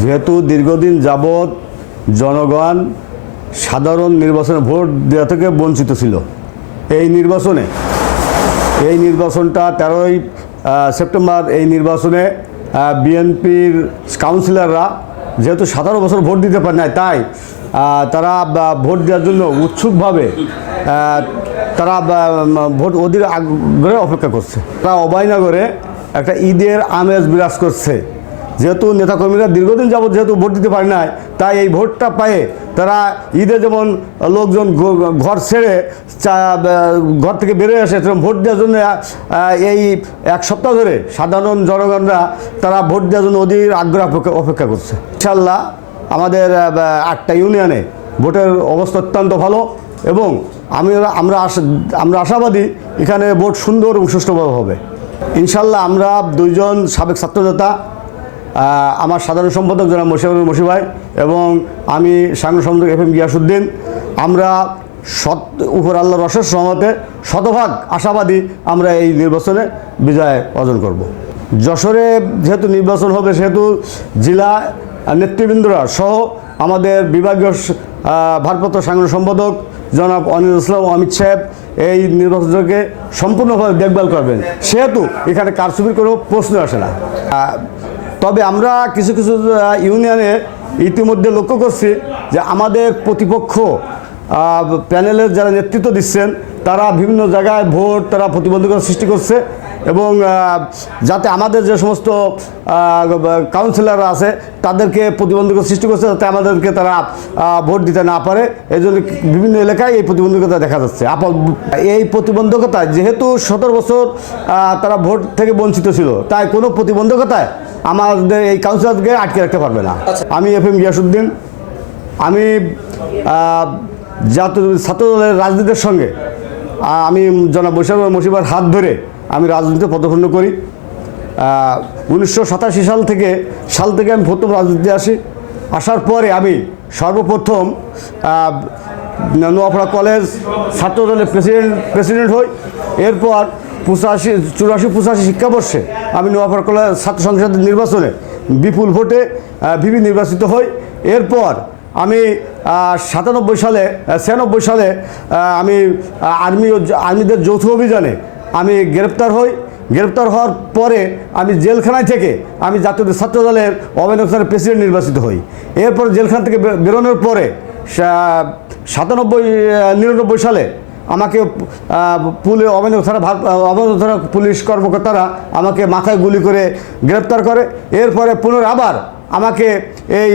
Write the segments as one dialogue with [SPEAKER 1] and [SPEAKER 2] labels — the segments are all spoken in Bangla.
[SPEAKER 1] যেহেতু দীর্ঘদিন যাবৎ জনগণ সাধারণ নির্বাচনে ভোট দেওয়া থেকে বঞ্চিত ছিল। এই নির্বাচনে, এই নির্বাচনটা তেরোই সেপ্টেম্বর, এই নির্বাচনে বিএনপির কাউন্সিলররা যেহেতু সতেরো বছর ভোট দিতে পারে নাই, তাই তারা ভোট দেওয়ার জন্য উৎসুকভাবে তারা ভোট অধীর আগ্রহে অপেক্ষা করছে। তারা অভয়নগরে একটা ঈদের আমেজ বিরাজ করছে। যেহেতু নেতাকর্মীরা দীর্ঘদিন যাবত যেহেতু ভোট দিতে পারে নাই, তাই এই ভোটটা পায়ে তারা ঈদে যেমন লোকজন ঘর ছেড়ে ঘর থেকে বেরোয় আসে, সেরকম ভোট দেওয়ার জন্য এই এক সপ্তাহ ধরে সাধারণ জনগণরা তারা ভোট দেওয়ার জন্য অধীর আগ্রহ অপেক্ষা- করছে। ইনশাল্লাহ আমাদের আটটা ইউনিয়নে ভোটের অবস্থা অত্যন্ত ভালো এবং আমি, আমরা আমরা আশাবাদী এখানে ভোট সুন্দর এবং সুষ্ঠুভাবে হবে। ইনশাল্লাহ আমরা দুইজন সাবেক ছাত্রনেতা আমার সাধারণ সম্পাদক জনাব মশিবুর মশি ভাই এবং আমি সাংবাদিক সম্পাদক এফ এম গিয়াসুদ্দিন আমরা সৎ উপর আল্লাহ রসের সহমতে শতভাগ আশাবাদী আমরা এই নির্বাচনে বিজয় অর্জন করব। যশোরে যেহেতু নির্বাচন হবে, সেহেতু জেলা নেতৃবৃন্দরা সহ আমাদের বিভাগীয় ভারপ্রাপ্ত সাংবাদিক সম্পাদক জনাব অনিল ইসলাম ও অমিত সাহেব এই নির্বাচনকে সম্পূর্ণভাবে দেখভাল করবেন। সেহেতু এখানে কারচুপির কোনো প্রশ্ন আসে না। তবে আমরা কিছু কিছু ইউনিয়নে ইতিমধ্যে লক্ষ্য করছি যে আমাদের প্রতিপক্ষ প্যানেলের যারা নেতৃত্ব দিচ্ছেন, তারা বিভিন্ন জায়গায় ভোট, তারা প্রতিবন্ধকতা সৃষ্টি করছে। এবং যাতে আমাদের যে সমস্ত কাউন্সিলররা আছে তাদেরকে প্রতিবন্ধকতা সৃষ্টি করছে যাতে আমাদেরকে তারা ভোট দিতে না পারে। এই জন্য বিভিন্ন এলাকায় এই প্রতিবন্ধকতা দেখা যাচ্ছে। আপাত এই প্রতিবন্ধকতা যেহেতু সতেরো বছর তারা ভোট থেকে বঞ্চিত ছিল তাই কোনো প্রতিবন্ধকতায় আমাদের এই কাউন্সিলরকে আটকে রাখতে পারবে না। আমি এফ এম গিয়াসুদ্দিন আমি জাতীয় ছাত্রদলের রাজনীতির সঙ্গে আমি জনাব বৈশাখ মসিবার হাত ধরে আমি রাজনীতিতে পদপন্ন করি। উনিশশো সাতাশি সাল থেকে সাল থেকে আমি প্রথম রাজনীতিতে আসি। আসার পরে আমি সর্বপ্রথম নোয়াপাড়া কলেজ ছাত্রদলের প্রেসিডেন্ট প্রেসিডেন্ট হই। এরপর পঁচাশি, চুরাশি, পঁচাশি শিক্ষাবর্ষে আমি নোয়াপাড়া কলেজ ছাত্র সংসদের নির্বাচনে বিপুল ভোটে ভিপি নির্বাচিত হই। এরপর আমি সাতানব্বই সালে, ছিয়ানব্বই সালে আমি আর্মি আর্মিদের যৌথ অভিযানে আমি গ্রেপ্তার হই। গ্রেপ্তার হওয়ার পরে আমি জেলখানায় থেকে আমি জাতীয় ছাত্র দলের অবৈধ প্রেসিডেন্ট নির্বাচিত হই। এরপর জেলখানা থেকে বেরোনোর পরে সাতানব্বই নিরানব্বই সালে আমাকে পুলে অবৈধ থানা অবৈধ থানা পুলিশ কর্মকর্তারা আমাকে মাথায় গুলি করে গ্রেপ্তার করে। এরপরে পুনর আবার আমাকে এই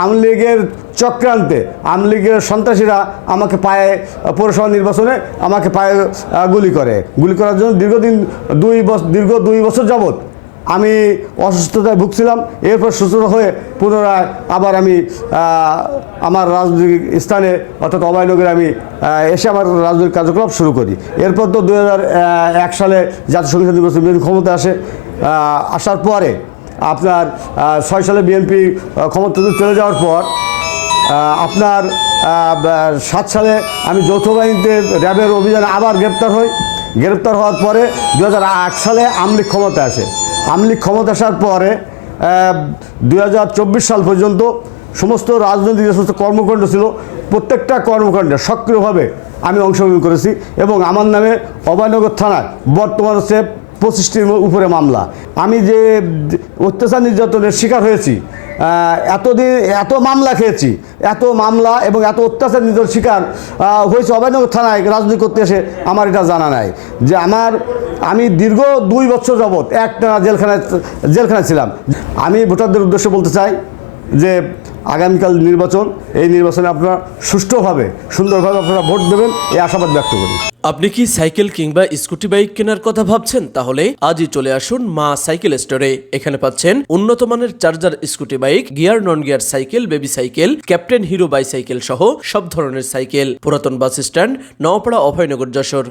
[SPEAKER 1] আওয়ামী লীগের চক্রান্তে, আওয়ামী লীগের সন্ত্রাসীরা আমাকে পায়ে পৌরসভা নির্বাচনে আমাকে পায়ে গুলি করে। গুলি করার জন্য দীর্ঘদিন, দুই বছর দীর্ঘ দুই বছর যাবৎ আমি অসুস্থতায় ভুগছিলাম। এরপর সুস্থ হয়ে পুনরায় আবার আমি আমার রাজনৈতিক স্থানে, অর্থাৎ অভয়নগরে আমি এসে আমার রাজনৈতিক কার্যকলাপ শুরু করি। এরপর তো দু সালে জাতীয় সংসদ নির্বাচন ক্ষমতা আসে। আসার পরে আপনার ছয় সালে বিএনপি ক্ষমতা চলে যাওয়ার পর আপনার সাত সালে আমি যৌথ বাহিনীতে র্যাবের অভিযানে আবার গ্রেপ্তার হই। গ্রেপ্তার হওয়ার পরে দু হাজার আট সালে আমলিগ ক্ষমতা আসে। আমলিগ ক্ষমতা আসার পরে দু হাজার চব্বিশ সাল পর্যন্ত সমস্ত রাজনৈতিক যে সমস্ত কর্মকাণ্ড ছিল, প্রত্যেকটা কর্মকাণ্ডে সক্রিয়ভাবে আমি অংশগ্রহণ করেছি এবং আমার নামে অভয়নগর থানায় বর্তমান হচ্ছে পঁচিশটির উপরে মামলা। আমি যে অত্যাচার নির্যাতনের শিকার হয়েছি এতদিন এত মামলা খেয়েছি, এত মামলা এবং এত অত্যাচার নির্যাতন শিকার হয়েছে অভয়নগর থানায় রাজনীতি করতে এসে আমার এটা জানা নাই। যে আমার, আমি দীর্ঘ দুই বছর যাবৎ একটা জেলখানায় জেলখানায় ছিলাম। আমি ভোটারদের উদ্দেশ্যে বলতে চাই যে আগামীকাল নির্বাচন, এই নির্বাচনে আপনারা সুষ্ঠুভাবে, সুন্দরভাবে আপনারা ভোট দেবেন, এই আশাবাদ ব্যক্ত করি।
[SPEAKER 2] আপনি কি সাইকেল কিংবা স্কুটি বাইক কেনার কথা ভাবছেন? তাহলে আজই চলে আসুন মা সাইকেল স্টোরে। এখানে পাচ্ছেন উন্নত মানের charger, scooty bike, gear non gear cycle, baby cycle, captain Hero bicycle সহ সব ধরনের সাইকেল। পুরাতন বাস স্ট্যান্ড নওপাড়া অভয়নগর, যশোর।